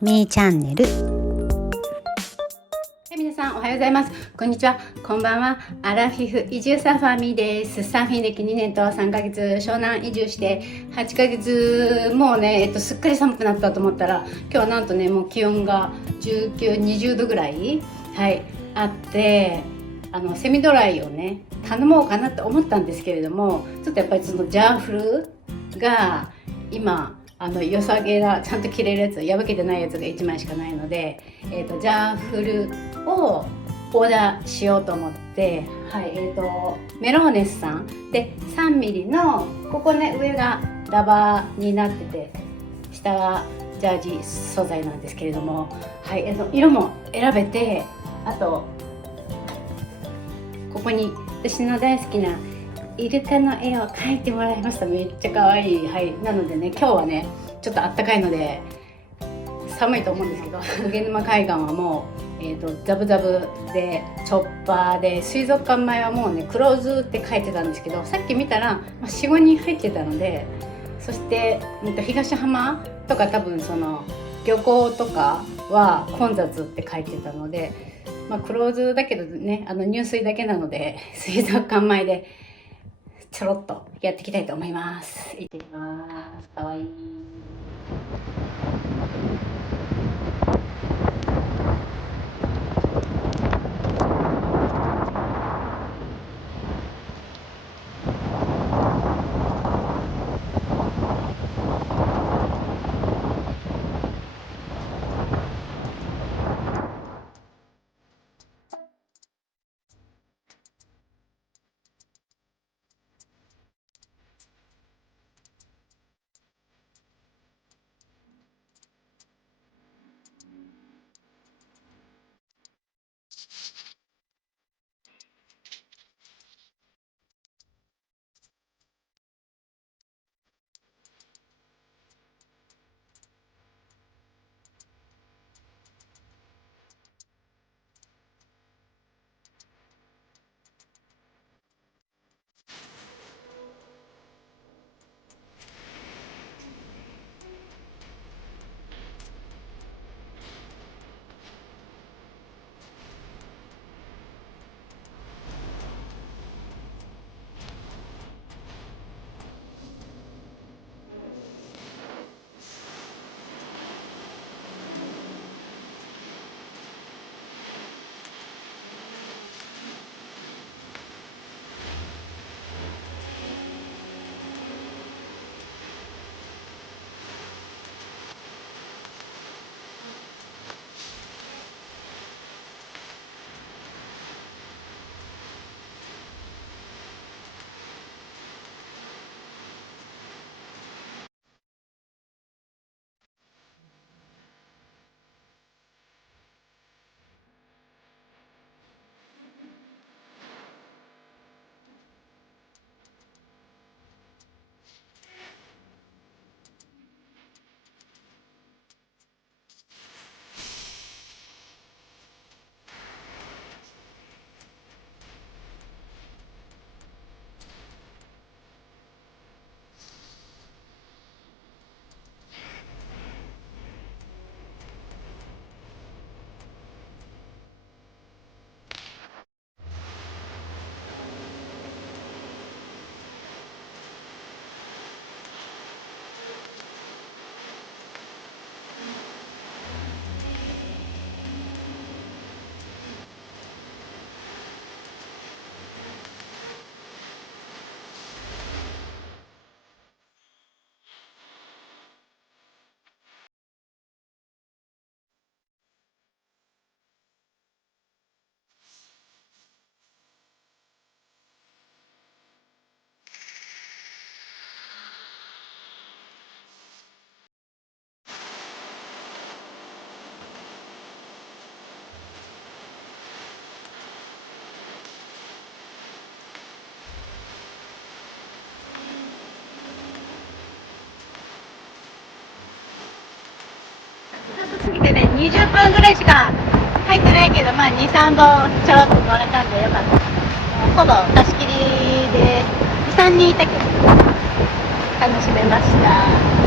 みーチャンネル。皆さんおはようございます。こんにちは、こんばんは。アラフィフ移住サーファーみーです。サーフィン歴2年と3ヶ月、湘南移住して8ヶ月、もうね、すっかり寒くなったと思ったら、今日はなんとね、もう気温が19、20度ぐらい、はい、あって、セミドライをね、頼もうかなって思ったんですけれども、ちょっとやっぱりそのジャーフルが今、良さげなちゃんと着れるやつ、破けてないやつが1枚しかないので、ジャーフルをオーダーしようと思って、はい、メローネスさんで3ミリの、ここね、上がラバーになってて、下はジャージ素材なんですけれども、はい、色も選べて、あとここに私の大好きなイルカの絵を描いてもらいました。めっちゃ可愛い。はい、なのでね、今日はねちょっとあったかいので寒いと思うんですけど、鵠沼海岸はもう、ザブザブでチョッパーで、水族館前はもうねクローズって書いてたんですけど、さっき見たら、4、5人入ってたので、そして、東浜とか多分その漁港とかは混雑って書いてたので、クローズだけどね、入水だけなので水族館前でちょろっとやっていきたいと思います。行ってきます。かわいい。過ぎてね、20分ぐらいしか入ってないけど、2、3本ちょろっと乗れたんでよかった。ほぼ貸し切りで、2、3人いたけど楽しめました。